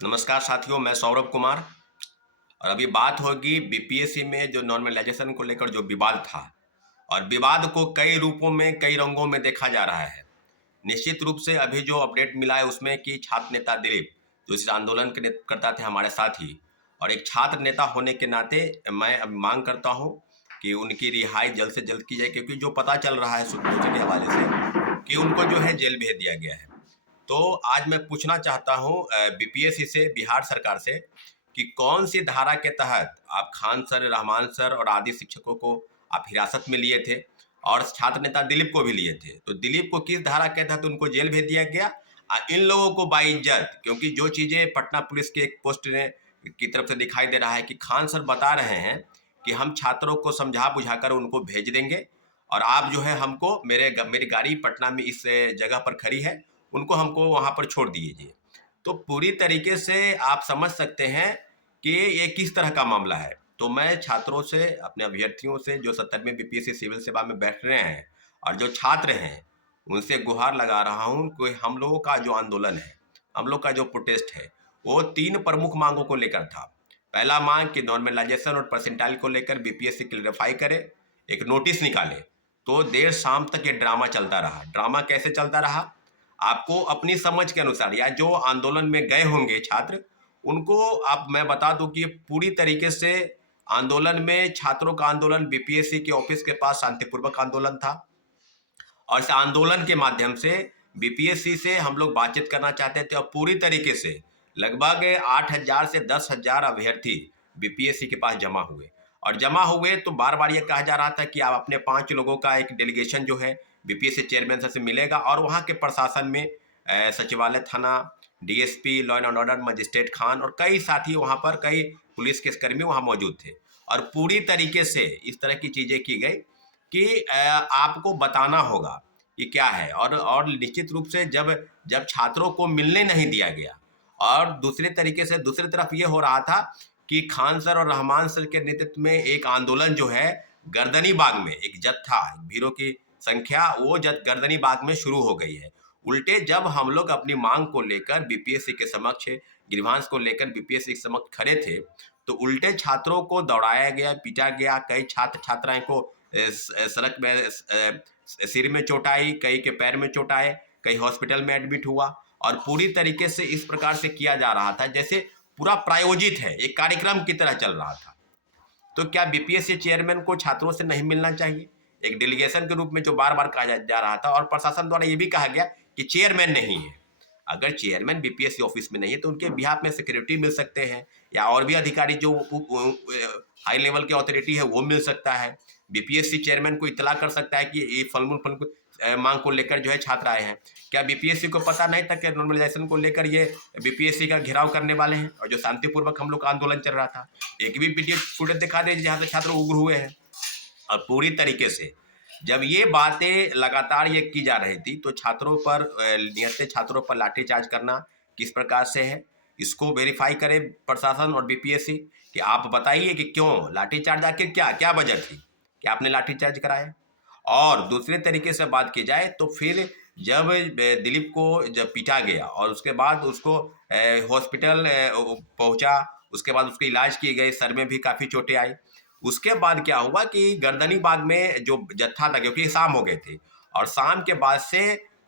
नमस्कार साथियों, मैं सौरभ कुमार। और अभी बात होगी बीपीएससी में जो नॉर्मलाइजेशन को लेकर जो विवाद था, और विवाद को कई रूपों में कई रंगों में देखा जा रहा है। निश्चित रूप से अभी जो अपडेट मिला है उसमें कि छात्र नेता दिलीप, जो इस आंदोलन के नेतृत्व थे हमारे साथी, और एक छात्र नेता होने के नाते मैं अब मांग करता हूं कि उनकी रिहाई जल्द से जल्द की जाए, क्योंकि जो पता चल रहा है सूत्रों के हवाले से कि उनको जो है जेल भेज दिया गया है। तो आज मैं पूछना चाहता हूं बीपीएससी से, बिहार सरकार से, कि कौन सी धारा के तहत आप खान सर, रहमान सर और आदि शिक्षकों को आप हिरासत में लिए थे, और छात्र नेता दिलीप को भी लिए थे। तो दिलीप को किस धारा के तहत उनको जेल भेज दिया गया, इन लोगों को बाइज्जत, क्योंकि जो चीजें पटना पुलिस के एक पोस्ट ने की तरफ से दिखाई दे रहा है कि खान सर बता रहे हैं कि हम छात्रों को समझा बुझाकर उनको भेज देंगे, और आप जो है हमको मेरी गाड़ी पटना में इस जगह पर खड़ी है, उनको हमको वहां पर छोड़ दीजिए। तो पूरी तरीके से आप समझ सकते हैं कि ये किस तरह का मामला है। तो मैं छात्रों से, अपने अभ्यर्थियों से जो 70वें बीपीएससी सिविल सेवा में बैठ रहे हैं और जो छात्र हैं, उनसे गुहार लगा रहा हूं कि हम लोगों का जो आंदोलन है, हम लोग का जो प्रोटेस्ट है, वो 3 प्रमुख मांगों को लेकर था। पहला मांग कि नॉर्मलाइजेशन और परसेंटाइल को लेकर बीपीएससी क्लियरिफाई करे, एक नोटिस निकाले। तो देर शाम तक ये ड्रामा चलता रहा। ड्रामा कैसे चलता रहा? आपको अपनी समझ के अनुसार, या जो आंदोलन में गए होंगे छात्र, उनको आप मैं बता दूं कि पूरी तरीके से आंदोलन में, छात्रों का आंदोलन बीपीएससी के ऑफिस के पास शांतिपूर्वक आंदोलन था, और इस आंदोलन के माध्यम से बीपीएससी से हम लोग बातचीत करना चाहते थे। और पूरी तरीके से लगभग 8,000 से 10,000 अभ्यर्थी बीपीएससी के पास जमा हुए, और जमा हुए तो बार बार ये कहा जा रहा था कि आप अपने 5 लोगों का एक डेलीगेशन जो है बीपीएससी चेयरमैन से मिलेगा, और वहाँ के प्रशासन में सचिवालय थाना, DSP, law and order magistrate Khan और कई साथी वहाँ पर, कई पुलिस के कर्मी वहाँ मौजूद थे। और पूरी तरीके से इस तरह की चीज़ें की गई कि आपको बताना होगा कि क्या है। और निश्चित रूप से जब जब छात्रों को मिलने नहीं दिया गया, और दूसरे तरीके से दूसरी तरफ ये हो रहा था कि खान सर और रहमान सर के नेतृत्व में एक आंदोलन जो है गर्दनी बाग में, एक जत्था, भीड़ों की संख्या, वो गर्दनी बाग में शुरू हो गई है। उल्टे जब हम लोग अपनी मांग को लेकर बीपीएससी के समक्ष, ग्रीवांस को लेकर बीपीएससी के समक्ष खड़े थे, तो उल्टे छात्रों को दौड़ाया गया, पीटा गया। कई छात्र छात्राएं को सड़क में सिर में चोट आई, कई के पैर में चोट आए, कई हॉस्पिटल में एडमिट हुआ। और पूरी तरीके से इस प्रकार से किया जा रहा था जैसे पूरा प्रायोजित है, एक कार्यक्रम की तरह चल रहा था। तो क्या बीपीएससी चेयरमैन को छात्रों से नहीं मिलना चाहिए, एक डेलीगेशन के रूप में जो बार बार कहा जा रहा था? और प्रशासन द्वारा ये भी कहा गया कि चेयरमैन नहीं है। अगर चेयरमैन बीपीएससी ऑफिस में नहीं है तो उनके बिहाफ में सेक्रेटरी मिल सकते हैं, या और भी अधिकारी जो हाई लेवल की अथॉरिटी है वो मिल सकता है। बीपीएससी चेयरमैन को इतला कर सकता है कि ये फल मांग को लेकर जो है छात्र आए हैं। क्या बीपीएससी को पता नहीं था कि नॉर्मलाइजेशन को लेकर ये बीपीएससी का घेराव करने वाले हैं, और जो शांतिपूर्वक हम लोग का आंदोलन चल रहा था? एक भी वीडियो फुटेज दिखा दे जहाँ से छात्र उग्र हुए हैं। और पूरी तरीके से जब ये बातें लगातार ये की जा रही थी, तो छात्रों पर, नियत छात्रों पर लाठीचार्ज करना किस प्रकार से है, इसको वेरीफाई करे प्रशासन और बीपीएससी कि आप बताइए कि क्यों लाठीचार्ज, आखिर क्या क्या वजह थी कि आपने लाठीचार्ज कराया। और दूसरे तरीके से बात की जाए तो फिर जब दिलीप को जब पीटा गया और उसके बाद उसको हॉस्पिटल पहुंचा, उसके बाद उसके इलाज किए गए, सर में भी काफ़ी चोटें आई। उसके बाद क्या हुआ कि गर्दनी बाग में जो जत्था था, क्योंकि शाम हो गए थे, और शाम के बाद से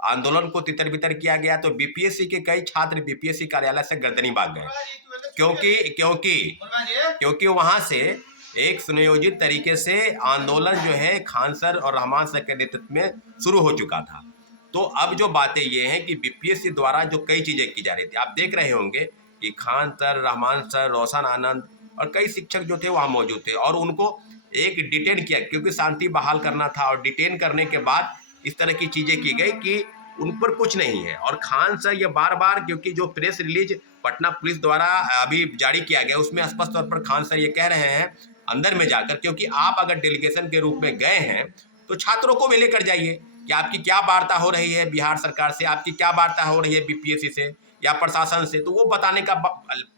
आंदोलन को तितर बितर किया गया, तो बीपीएससी के कई छात्र बीपीएससी कार्यालय से गर्दनी बाग गए, क्योंकि क्योंकि क्योंकि वहां से एक सुनियोजित तरीके से आंदोलन जो है खान सर और रहमान सर के नेतृत्व में शुरू हो चुका था। तो अब जो बातें ये हैं कि बीपीएससी द्वारा जो कई चीजें की जा रही थी, आप देख रहे होंगे कि खान सर, रहमान सर, रोशन आनंद और कई शिक्षक जो थे वहां मौजूद थे, और उनको एक डिटेन किया, क्योंकि शांति बहाल करना था। और डिटेन करने के बाद इस तरह की चीजें की गई कि उन पर कुछ नहीं है। और खान सर ये बार बार, क्योंकि जो प्रेस रिलीज पटना पुलिस द्वारा अभी जारी किया गया उसमें स्पष्ट तौर पर खान सर ये कह रहे हैं अंदर में जाकर, क्योंकि आप अगर डेलीगेशन के रूप में गए हैं तो छात्रों को भी लेकर जाइए कि आपकी क्या वार्ता हो रही है बिहार सरकार से, आपकी क्या वार्ता हो रही है बीपीएससी से या प्रशासन से। तो वो बताने का,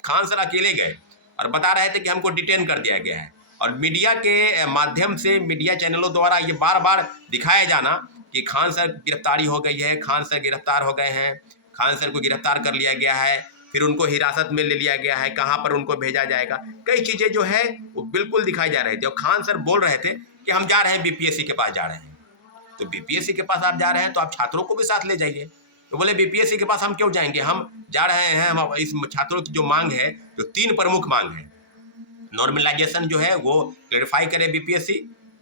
खान सर अकेले गए और बता रहे थे कि हमको डिटेन कर दिया गया है। और मीडिया के माध्यम से, मीडिया चैनलों द्वारा ये बार बार दिखाया जाना कि खान सर गिरफ्तारी हो गई है, खान सर गिरफ्तार हो गए हैं, खान सर को गिरफ्तार कर लिया गया है, फिर उनको हिरासत में ले लिया गया है, कहाँ पर उनको भेजा जाएगा, कई चीज़ें जो है वो बिल्कुल दिखाई जा रही थी। और खान सर बोल रहे थे कि हम जा रहे हैं बीपीएससी के पास जा रहे हैं। तो बीपीएससी के पास आप जा रहे हैं तो आप छात्रों को भी साथ ले जाइए। तो बोले बीपीएससी के पास हम क्यों जाएंगे, हम जा रहे हैं, हम इस छात्रों की जो मांग है, जो 3 प्रमुख मांग है, नॉर्मलाइजेशन जो है वो क्लेरिफाई करे बीपीएससी,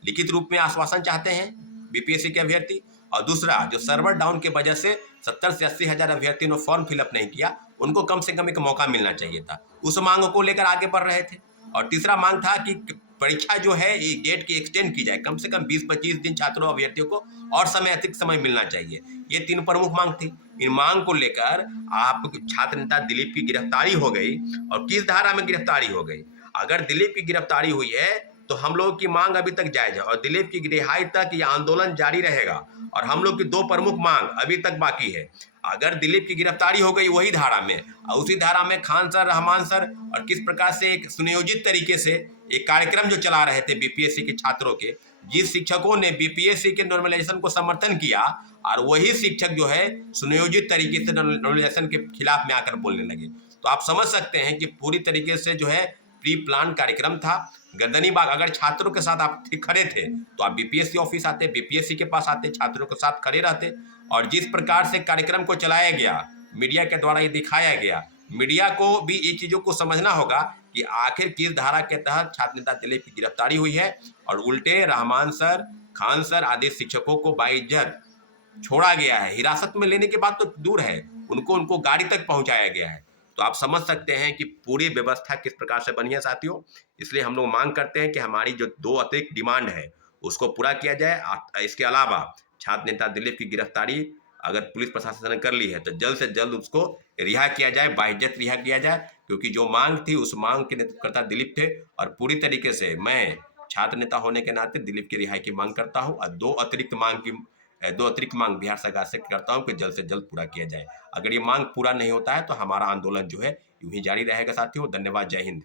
लिखित रूप में आश्वासन चाहते हैं बीपीएससी के अभ्यर्थी। और दूसरा, जो सर्वर डाउन की वजह से 70 से 80 हज़ार अभ्यर्थियों ने फॉर्म फिलअप नहीं किया, उनको कम से कम एक मौका मिलना चाहिए था, उस मांग को लेकर आगे बढ़ रहे थे। और तीसरा मांग था कि परीक्षा जो है ये डेट की एक्सटेंड की जाए, कम से कम 20-25 दिन छात्रों अभ्यर्थियों को और समय, अतिरिक्त समय मिलना चाहिए। ये 3 प्रमुख मांग थी। इन मांग को लेकर आप छात्र नेता दिलीप की गिरफ्तारी हो गई। और किस धारा में गिरफ्तारी हो गई? अगर दिलीप की गिरफ्तारी हुई है तो हम लोग की मांग अभी तक जायज है और दिलीप की रिहाई तक यह आंदोलन जारी रहेगा। और हम लोग की 2 प्रमुख मांग अभी तक बाकी है। अगर दिलीप की गिरफ्तारी हो गई वही धारा में, और उसी धारा में खान सर, रहमान सर और किस प्रकार से एक सुनियोजित तरीके से एक कार्यक्रम जो चला रहे थे बीपीएससी के छात्रों के, जिस शिक्षकों ने बीपीएससी के नॉर्मलाइजेशन को समर्थन किया, और वही शिक्षक जो है सुनियोजित तरीके से नॉर्मलाइजेशन के खिलाफ में आकर बोलने लगे। तो आप समझ सकते हैं कि पूरी तरीके से जो है प्री प्लान कार्यक्रम था। गर्दनीबाग, अगर छात्रों के साथ आप खड़े थे तो आप बीपीएससी ऑफिस आते, बीपीएससी के पास आते, छात्रों के साथ खड़े रहते। और जिस प्रकार से कार्यक्रम को चलाया गया, मीडिया के द्वारा ये दिखाया गया, मीडिया को भी ये चीज़ों को समझना होगा कि आखिर किस धारा के तहत छात्र नेता दिलीप की गिरफ्तारी हुई है। और उल्टे रहमान सर, खान सर आदि शिक्षकों को बाइज्जत छोड़ा गया है। हिरासत में लेने के बाद तो दूर है, उनको गाड़ी तक पहुंचाया गया है। तो आप समझ सकते हैं कि पूरी व्यवस्था किस प्रकार से बनी है साथियों। इसलिए हम लोग मांग करते हैं कि हमारी जो 2 अतिरिक्त डिमांड है उसको पूरा किया जाए। इसके अलावा छात्र नेता दिलीप की गिरफ्तारी अगर पुलिस प्रशासन ने कर ली है तो जल्द से जल्द उसको रिहा किया जाए, बाइज्जत रिहा किया जाए, क्योंकि जो मांग थी उस मांग के नेतृत्वकर्ता दिलीप थे। और पूरी तरीके से मैं छात्र नेता होने के नाते दिलीप की रिहाई की मांग करता हूँ। और 2 अतिरिक्त मांग बिहार सरकार से करता हूँ कि जल्द से जल्द पूरा किया जाए। अगर ये मांग पूरा नहीं होता है तो हमारा आंदोलन जो है यूं ही जारी रहेगा साथियों। धन्यवाद, जय हिंद।